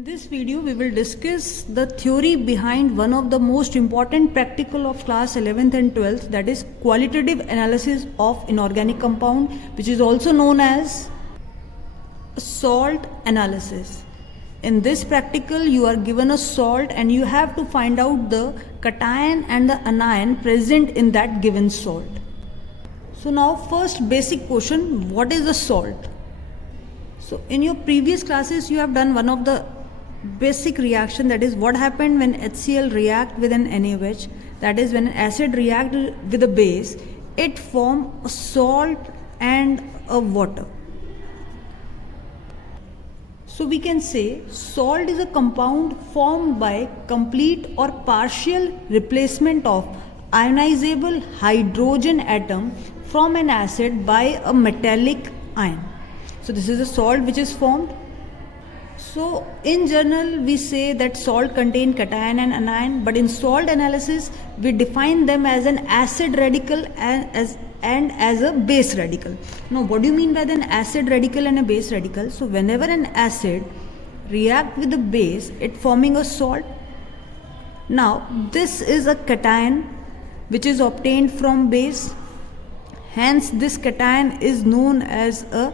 In this video, we will discuss the theory behind one of the most important practical of class 11th and 12th, that is qualitative analysis of inorganic compound, which is also known as salt analysis. In this practical, you are given a salt and you have to find out the cation and the anion present in that given salt. So now first basic question, what is a salt? So in your previous classes, you have done one of the basic reaction, that is what happened when HCl react with an NaOH, that is when an acid react with a base, it form a salt and a water. So we can say salt is a compound formed by complete or partial replacement of ionizable hydrogen atom from an acid by a metallic ion. So this is a salt which is formed. So in general we say that salt contain cation and anion, but in salt analysis we define them as an acid radical and as a base radical. Now what do you mean by an acid radical and a base radical? So whenever an acid react with a base, it forming a salt. Now this is a cation which is obtained from base, hence this cation is known as a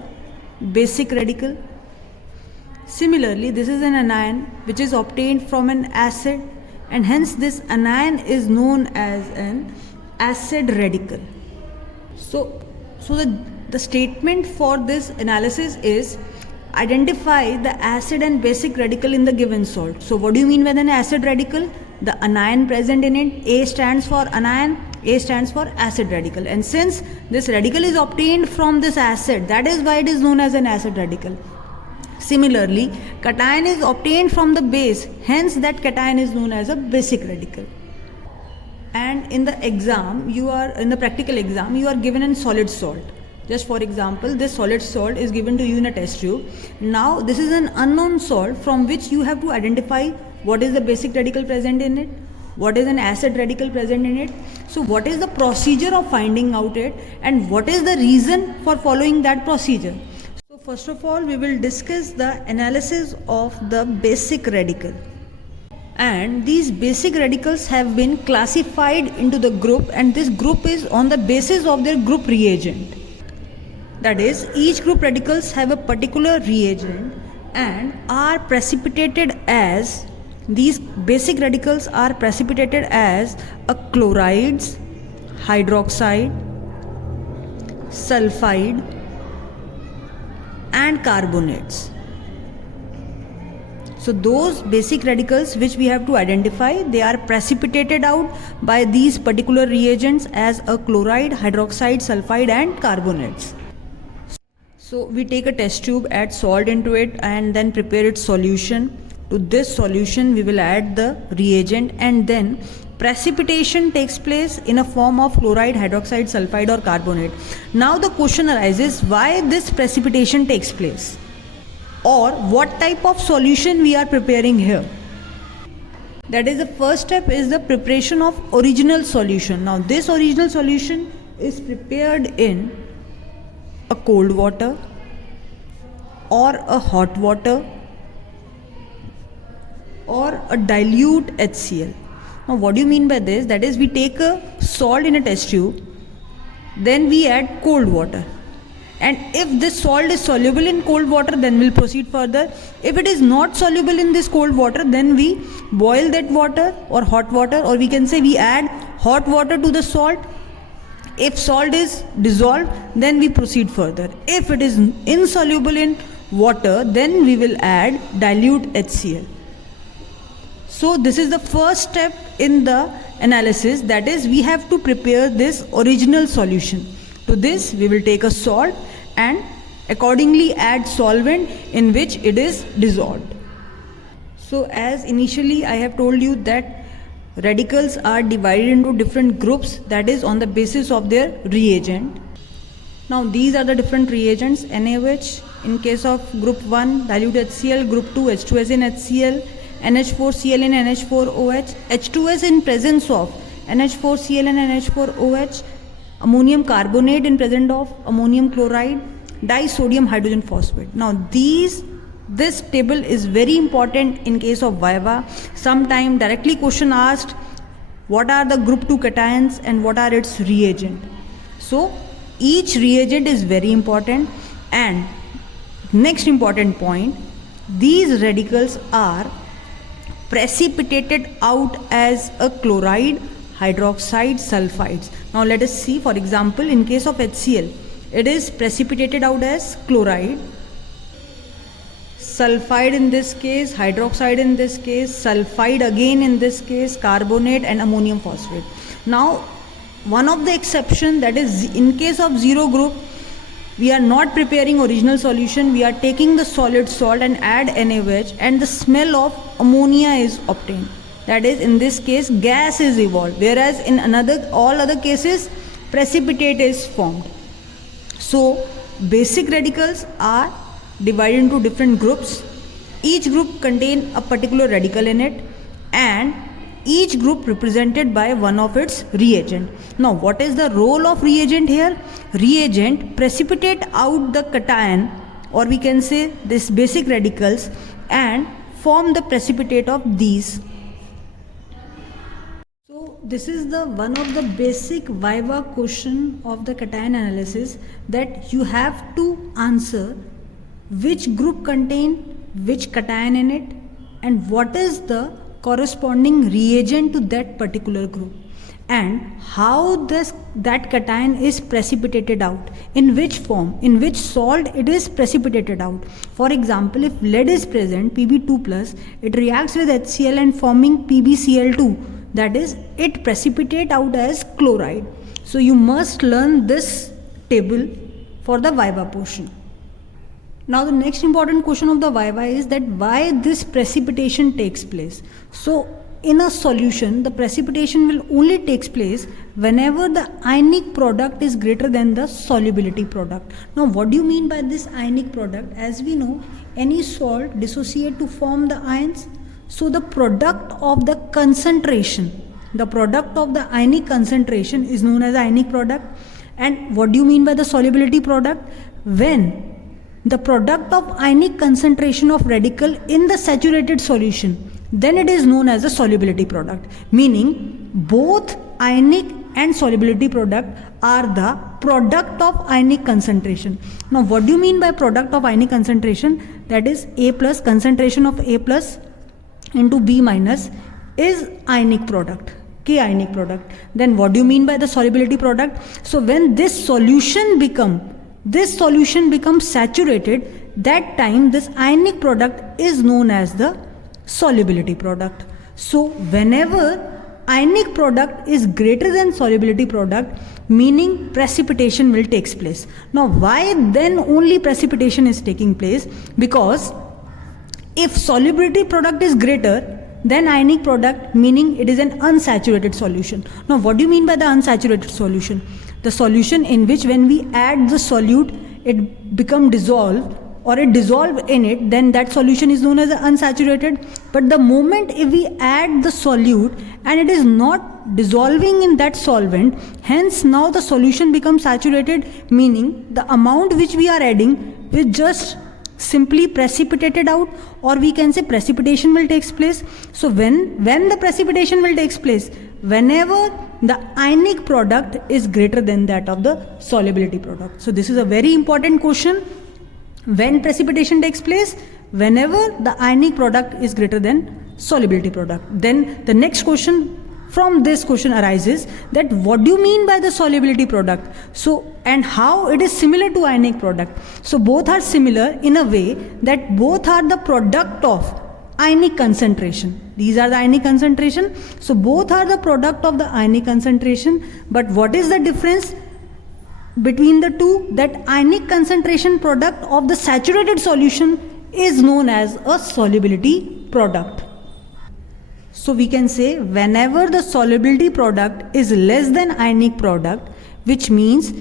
basic radical. Similarly, this is an anion which is obtained from an acid, and hence this anion is known as an acid radical. So the statement for this analysis is identify the acid and basic radical in the given salt. So what do you mean by an acid radical? The anion present in it, A stands for anion, A stands for acid radical, and since this radical is obtained from this acid, that is why it is known as an acid radical. Similarly, cation is obtained from the base, hence that cation is known as a basic radical. And in the practical exam, you are given a solid salt. Just for example, this solid salt is given to you in a test tube. Now this is an unknown salt from which you have to identify what is the basic radical present in it, what is an acid radical present in it. So what is the procedure of finding out it, and what is the reason for following that procedure? So first of all, we will discuss the analysis of the basic radical. And these basic radicals have been classified into the group, and this group is on the basis of their group reagent. That is, each group radicals have a particular reagent and are precipitated as, these basic radicals are precipitated as a chlorides, hydroxide, sulfide and carbonates. So those basic radicals which we have to identify, they are precipitated out by these particular reagents as a chloride, hydroxide, sulfide and carbonates. So we take a test tube, add salt into it and then prepare its solution. To this solution we will add the reagent, and then precipitation takes place in a form of chloride, hydroxide, sulfide or carbonate. Now the question arises, why this precipitation takes place, or what type of solution we are preparing here. That is, the first step is the preparation of original solution. Now this original solution is prepared in a cold water or a hot water or a dilute HCl. Now what do you mean by this? That is, we take a salt in a test tube, then we add cold water, and if this salt is soluble in cold water, then we'll proceed further. If it is not soluble in this cold water, then we boil that water or hot water, or we can say we add hot water to the salt. If salt is dissolved, then we proceed further. If it is insoluble in water, then we will add dilute HCl. So this is the first step in the analysis, that is, we have to prepare this original solution. To this we will take a salt and accordingly add solvent in which it is dissolved. So as initially I have told you that radicals are divided into different groups, that is on the basis of their reagent. Now these are the different reagents: NaOH in case of group 1, dilute HCl, group 2 H2S in HCl, NH4Cl in NH4OH, H2S in presence of NH4Cl and NH4OH, ammonium carbonate in presence of ammonium chloride, disodium hydrogen phosphate. Now these This table is very important in case of Viva. Sometime directly question asked, what are the group 2 cations and what are its reagent? So each reagent is very important. And next important point, these radicals are precipitated out as a chloride, hydroxide, sulfides. Now let us see, for example, in case of HCl, it is precipitated out as chloride, sulfide in this case, hydroxide in this case, sulfide again in this case, carbonate and ammonium phosphate. Now one of the exception, that is in case of zero group, we are not preparing original solution, we are taking the solid salt and add NaOH and the smell of ammonia is obtained. That is, in this case gas is evolved, whereas in all other cases precipitate is formed. So basic radicals are divided into different groups. Each group contain a particular radical in it and each group represented by one of its reagent. Now what is the role of reagent here? Reagent precipitate out the cation, or we can say this basic radicals, and form the precipitate of these. So this is the one of the basic Viva question of the cation analysis, that you have to answer which group contain which cation in it and what is the corresponding reagent to that particular group, and how that cation is precipitated out, in which form, in which salt it is precipitated out. For example, if lead is present, Pb2+, it reacts with HCl and forming PbCl2, that is, it precipitate out as chloride. So you must learn this table for the Viva portion. Now the next important question of the Viva is that why this precipitation takes place. So in a solution, the precipitation will only takes place whenever the ionic product is greater than the solubility product. Now what do you mean by this ionic product? As we know, any salt dissociate to form the ions. So the product of the concentration, the product of the ionic concentration is known as ionic product. And what do you mean by the solubility product? When the product of ionic concentration of radical in the saturated solution, then it is known as a solubility product. Meaning both ionic and solubility product are the product of ionic concentration. Now what do you mean by product of ionic concentration? That is A plus, concentration of A plus into B minus is ionic product, K ionic product. Then what do you mean by the solubility product? So when this solution becomes saturated, that time this ionic product is known as the solubility product. So whenever ionic product is greater than solubility product, meaning precipitation will take place. Now why then only precipitation is taking place? Because if solubility product is greater than ionic product, meaning it is an unsaturated solution. Now what do you mean by the unsaturated solution? The solution in which when we add the solute, it become dissolved, or it dissolve in it, then that solution is known as unsaturated. But the moment if we add the solute and it is not dissolving in that solvent, hence now the solution becomes saturated, meaning the amount which we are adding will just simply precipitated out, or we can say precipitation will take place. So when the precipitation will take place? Whenever the ionic product is greater than that of the solubility product. So this is a very important question. When precipitation takes place? Whenever the ionic product is greater than solubility product. Then the next question from this question arises, that what do you mean by the solubility product? So, and how it is similar to ionic product? So both are similar in a way that both are the product of ionic concentration. These are the ionic concentration. So both are the product of the ionic concentration. But what is the difference between the two? That ionic concentration product of the saturated solution is known as a solubility product. So we can say whenever the solubility product is less than ionic product, which means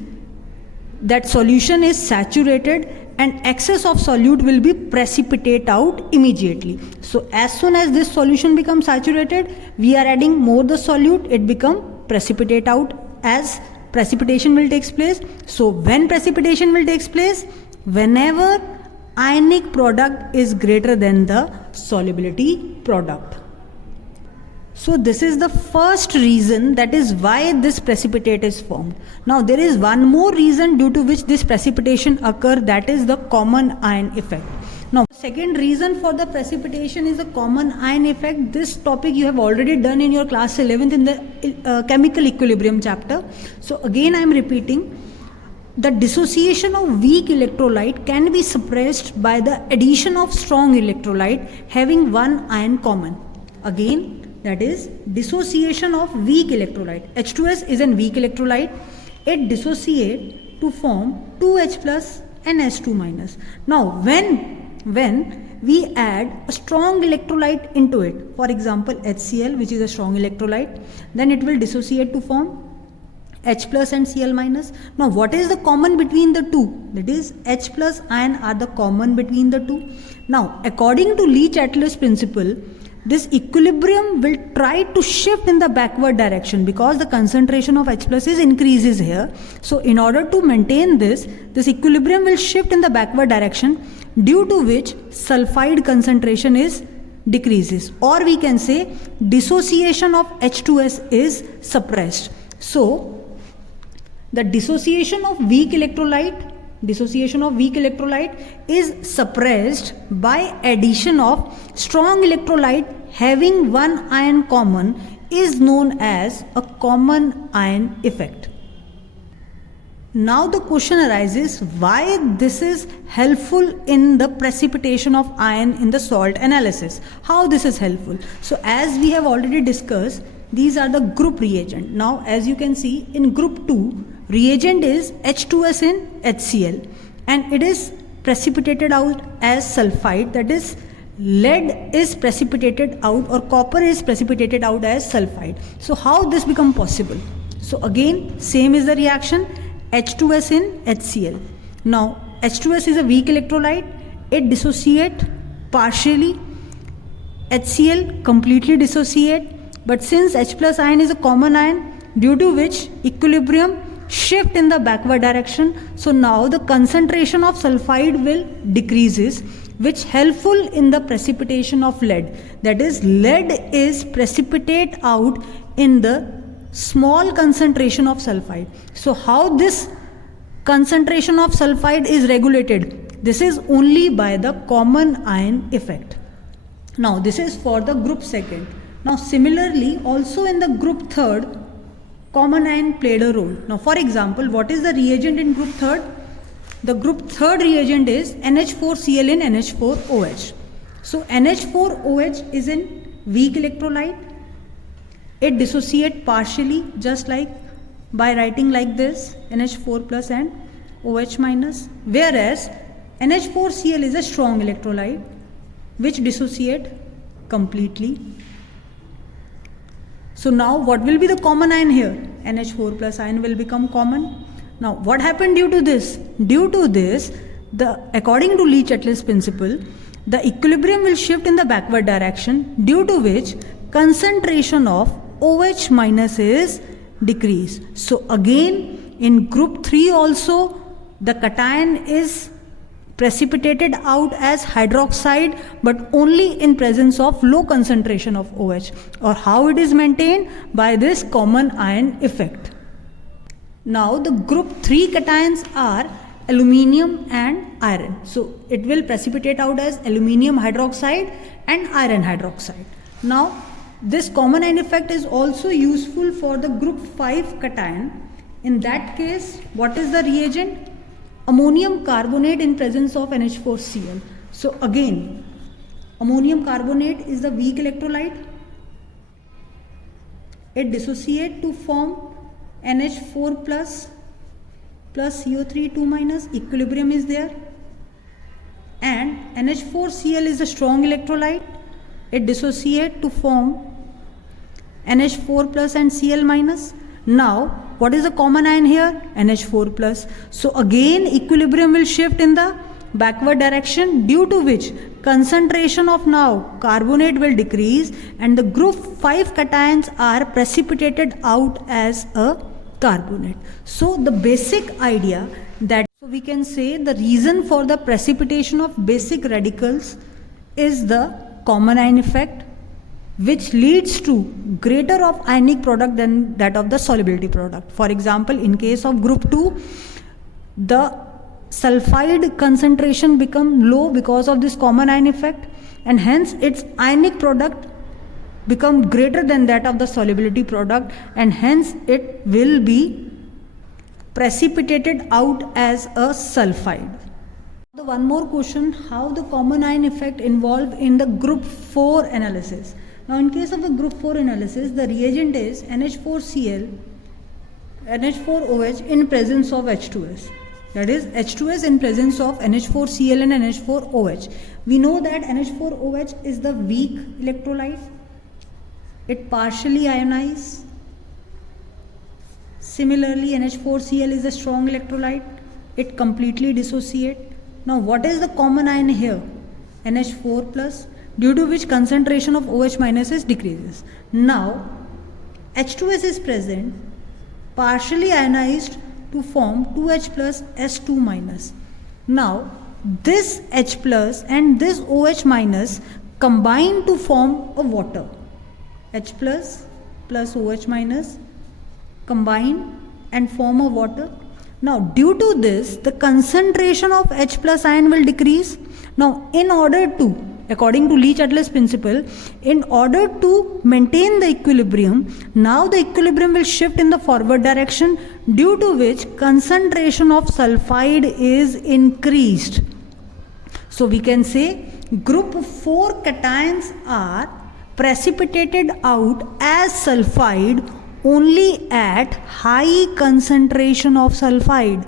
that solution is saturated and excess of solute will be precipitate out immediately. So as soon as this solution becomes saturated, we are adding more the solute, it become precipitate out, as precipitation will take place. So when precipitation will take place? Whenever ionic product is greater than the solubility product. So this is the first reason, that is why this precipitate is formed. Now there is one more reason due to which this precipitation occur, that is the common ion effect. Now second reason for the precipitation is the common ion effect. This topic you have already done in your class 11th in the chemical equilibrium chapter. So again I am repeating, the dissociation of weak electrolyte can be suppressed by the addition of strong electrolyte having one ion common. Again, that is dissociation of weak electrolyte. H2S is a weak electrolyte. It dissociates to form 2H plus and H2 minus. Now when we add a strong electrolyte into it, for example HCl, which is a strong electrolyte, then it will dissociate to form H plus and Cl minus. Now what is the common between the two? That is H plus ion are the common between the two. Now according to Le-Chatelier's principle, this equilibrium will try to shift in the backward direction because the concentration of H plus is increases here. So in order to maintain this equilibrium will shift in the backward direction, due to which sulfide concentration is decreases, or we can say dissociation of H2S is suppressed. So the dissociation of weak electrolyte is suppressed by addition of strong electrolyte having one ion common, is known as a common ion effect. Now the question arises, why this is helpful in the precipitation of ion in the salt analysis? How this is helpful? So as we have already discussed, these are the group reagent. Now as you can see, in group 2, reagent is H2S in HCl, and it is precipitated out as sulfide, that is lead is precipitated out or copper is precipitated out as sulfide. So how this become possible? So again same is the reaction, H2S in HCl. Now H2S is a weak electrolyte, it dissociate partially, HCl completely dissociate, but since H plus ion is a common ion, due to which equilibrium shift in the backward direction, so now the concentration of sulfide will decreases, which helpful in the precipitation of lead. That is, lead is precipitate out in the small concentration of sulfide. So how this concentration of sulfide is regulated? This is only by the common ion effect. Now this is for the group second. Now similarly also in the group third, common ion played a role. Now for example, what is the reagent in group third? The group third reagent is NH4Cl in NH4OH. So NH4OH is a weak electrolyte. It dissociates partially, just like by writing like this, NH4 plus and OH minus, whereas NH4Cl is a strong electrolyte which dissociate completely. So now what will be the common ion here? NH4 plus ion will become common. Now what happened due to this? Due to this, according to Le-Chatelier's principle, the equilibrium will shift in the backward direction, due to which concentration of OH minus is decreased. So again in group 3 also the cation is precipitated out as hydroxide, but only in presence of low concentration of OH. Or how it is maintained? By this common ion effect. Now the group 3 cations are aluminium and iron. So it will precipitate out as aluminium hydroxide and iron hydroxide. Now this common ion effect is also useful for the group 5 cation. In that case, what is the reagent? Ammonium carbonate in presence of NH4Cl. So again, ammonium carbonate is the weak electrolyte. It dissociates to form NH4 plus CO3 2 minus, equilibrium is there, and NH4Cl is a strong electrolyte. It dissociates to form NH4 plus and Cl minus. Now what is the common ion here? NH4 plus. So again equilibrium will shift in the backward direction, due to which concentration of now carbonate will decrease and the group 5 cations are precipitated out as a carbonate. So the basic idea that We can say the reason for the precipitation of basic radicals is the common ion effect, which leads to greater of ionic product than that of the solubility product. For example, in case of group 2, the sulfide concentration become low because of this common ion effect, and hence its ionic product become greater than that of the solubility product, and hence it will be precipitated out as a sulfide. The one more question, how the common ion effect involved in the group 4 analysis. Now in case of the group 4 analysis, the reagent is NH4Cl, NH4OH in presence of H2S. That is H2S in presence of NH4Cl and NH4OH. We know that NH4OH is the weak electrolyte. It partially ionizes. Similarly, NH4Cl is a strong electrolyte. It completely dissociates. Now, what is the common ion here? NH4 plus, due to which concentration of OH minus is decreases. Now, H2S is present, partially ionized to form 2H plus S2 minus. Now, this H plus and this OH minus combine to form a water. H plus plus OH minus combine and form a water. Now due to this, the concentration of H plus ion will decrease. Now in order to, according to Le-Chatelet's principle, in order to maintain the equilibrium, now the equilibrium will shift in the forward direction, due to which concentration of sulfide is increased. So we can say group 4 cations are precipitated out as sulfide only at high concentration of sulfide,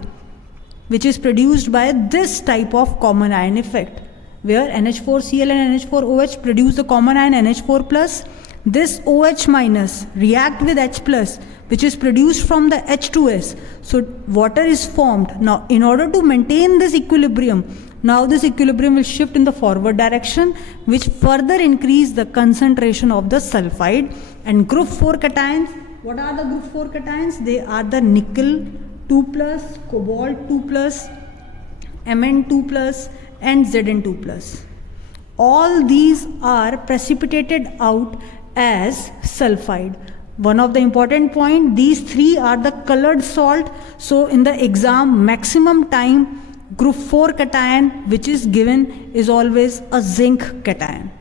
which is produced by this type of common ion effect, where NH4Cl and NH4OH produce the common ion NH4 plus. This OH minus react with H plus, which is produced from the H2S. So water is formed. Now in order to maintain this equilibrium, now this equilibrium will shift in the forward direction, which further increase the concentration of the sulfide. And group 4 cations, what are the group 4 cations? They are the nickel 2 plus, cobalt 2 plus, Mn 2 plus and Zn 2 plus. All these are precipitated out as sulfide. One of the important point, these three are the colored salt. So in the exam, maximum time group 4 cation which is given is always a zinc cation.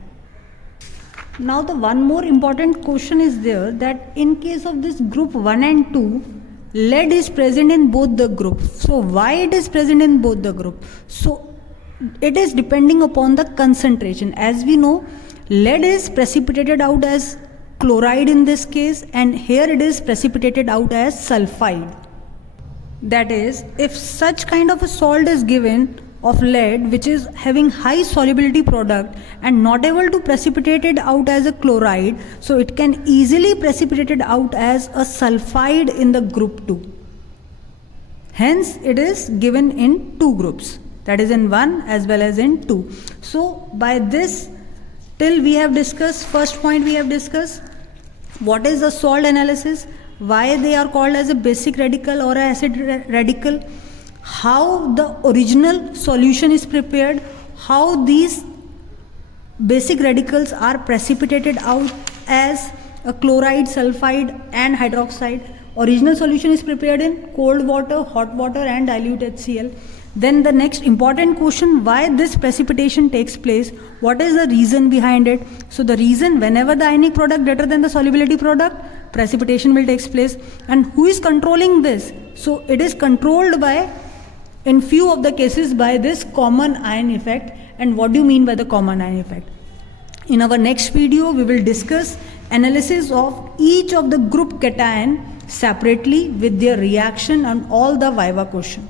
Now the one more important question is there, that in case of this group 1 and 2, lead is present in both the groups. So why it is present in both the group? So it is depending upon the concentration. As we know, lead is precipitated out as chloride in this case, and here it is precipitated out as sulfide. That is, if such kind of a salt is given of lead which is having high solubility product and not able to precipitate it out as a chloride, so it can easily precipitate it out as a sulfide in the group 2. Hence it is given in two groups, that is in 1 as well as in 2. So by this, till we have discussed, first point we have discussed what is the salt analysis, why they are called as a basic radical or an acid radical, how the original solution is prepared, how these basic radicals are precipitated out as a chloride, sulfide and hydroxide. Original solution is prepared in cold water, hot water and dilute HCl. Then the next important question, why this precipitation takes place, what is the reason behind it? So the reason, whenever the ionic product greater than the solubility product, precipitation will take place. And who is controlling this? So it is controlled by, in few of the cases, by this common ion effect. And what do you mean by the common ion effect? In our next video, we will discuss analysis of each of the group cation separately with their reaction and all the viva question.